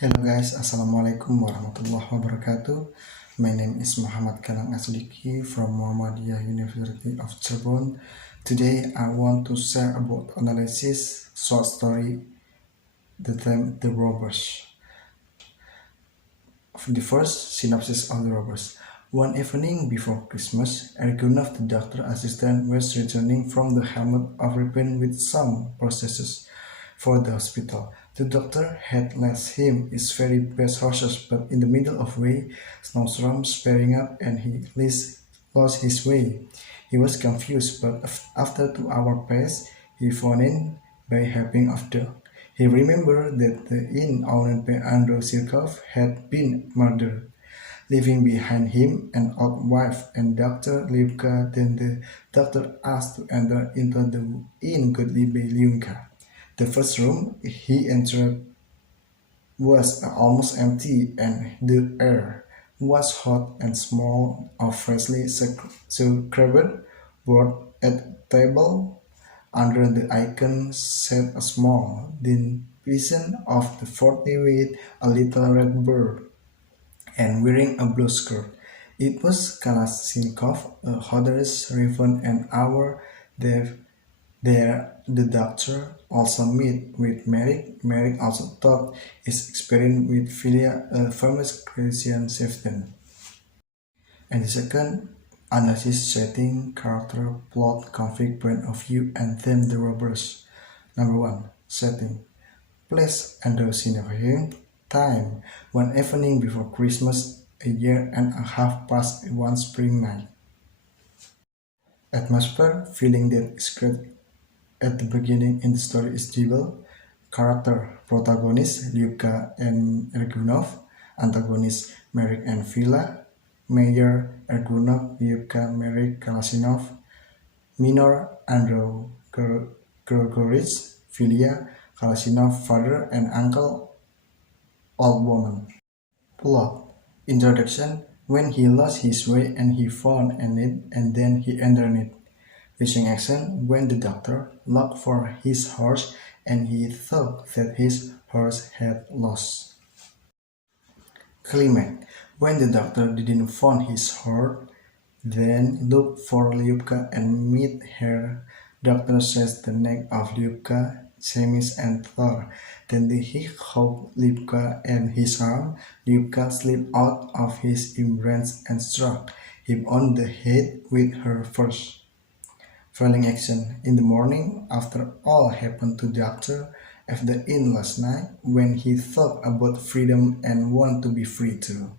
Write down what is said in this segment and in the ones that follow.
Hello guys, Assalamualaikum warahmatullahi wabarakatuh. My name is Muhammad Kanang Asliki from Muhammadiyah University of Cirebon. Today I want to share about analysis short story, the theme The Robbers. The first synopsis of The Robbers. One evening before Christmas, Ergunov, the doctor assistant, was returning from the hamlet of Ripon with some processes for the hospital. The doctor had left him his very best horses, but in the middle of way, snowstorm sprang up and he lost his way. He was confused, but after 2 hours passed, he found it by helping of dog. He remembered that the inn owned by Andrew Sirkov had been murdered, leaving behind him an old wife and Dr. Livka. Then the doctor asked to enter into the inn godly by Lyunka. The first room he entered was almost empty, and the air was hot and small of freshly scrubbed board at table. Under the icon sat a small, thin peasant of the 40 with a little red bird and wearing a blue skirt. It was Kalashnikov, a Hodor's Raven, an hour there. The doctor also met with Merrick. Merrick also thought his experience with Philia a famous Christian chieftain. And the second analysis setting, character, plot, conflict, point of view, and theme The Robbers. Number 1. Setting. Place and the scenario. Time. One evening before Christmas, a year and a half past one spring night. Atmosphere. Feeling that is great at the beginning in the story is Jibel. Character. Protagonist Lyubka and Ergunov. Antagonist Merrick and Vila. Mayor Ergunov, Lyubka, Merrick, Kalashnikov. Minor Andrew Gregorich, Filia, Kalashnikov, father and uncle, old woman. Plot. Introduction. When he lost his way and he found it and then he entered it. Fishing action. When the doctor looked for his horse and he thought that his horse had lost. Climax. When the doctor didn't find his horse, then looked for Lyubka and meet her. Doctor says the neck of Lyubka, Chemis and Thor. Then he caught Lyubka and his arm. Lyubka slipped out of his embrace and struck him on the head with her first. Failing action. In the morning, after all happened to Doctor at the inn last night, when he thought about freedom and want to be free too.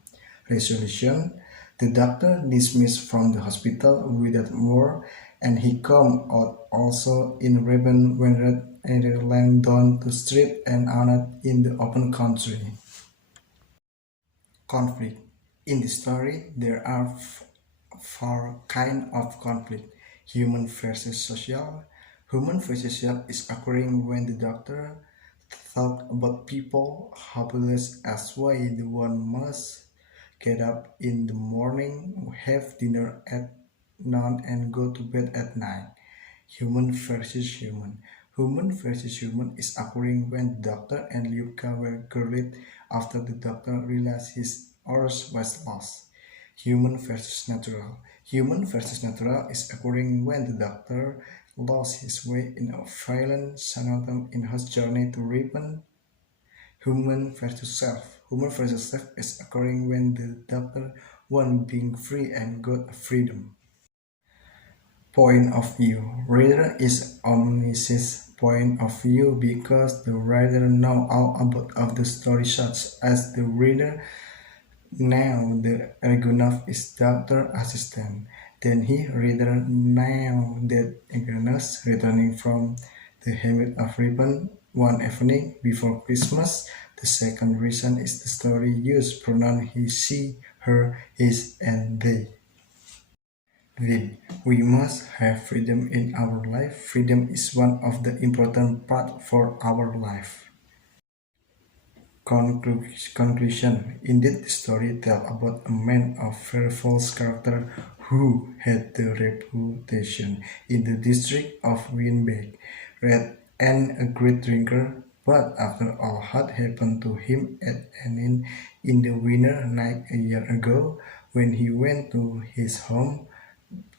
Resolution. The doctor dismissed from the hospital without war, and he come out also in Raven when Ireland down the street and out in the open country. Conflict. In the story, there are four kinds of conflict. Human versus social. Human versus social is occurring when the doctor thought about people helpless as why the one must get up in the morning, have dinner at noon, and go to bed at night. Human versus human. Human versus human is occurring when the doctor and Lyubka were quarreled after the doctor realized his horse was lost. Human versus natural. Human versus natural is occurring when the doctor lost his way in a violent sandstorm in his journey to Ripon. Human versus self. Human versus self is occurring when the doctor wants being free and got freedom. Point of view. Reader is omniscient point of view because the writer know all about of the story such as the reader. Now the Ergunov is doctor assistant. Then he reader now that Ergunov returning from the hamlet of Ripon one evening before Christmas. The second reason is the story use pronoun he, she, her, his, and they. Then we must have freedom in our life. Freedom is one of the important part for our life. Conclusion. Indeed, the story tells about a man of very false character who had the reputation in the district of Wienbeek, and a great drinker, But after all had happened to him at an inn in the winter night a year ago, when he went to his home,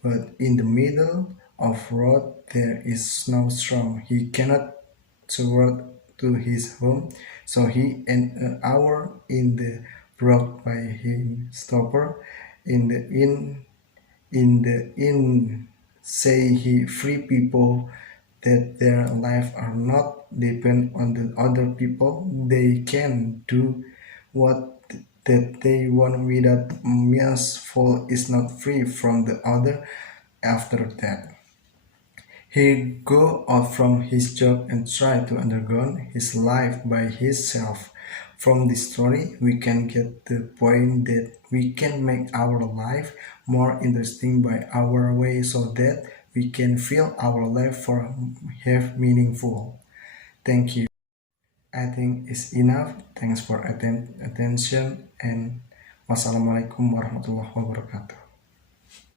but in the middle of road there is snowstorm, he cannot toward to his home, so he an hour in the brought by him stopper in the inn say he free people that their life are not depend on the other people. They can do what that they want without means fall is not free from the other after that. He go out from his job and try to undergo his life by himself. From this story, we can get the point that we can make our life more interesting by our way so that we can feel our life for have meaningful. Thank you. I think it's enough. Thanks for attention and wassalamualaikum warahmatullahi wabarakatuh.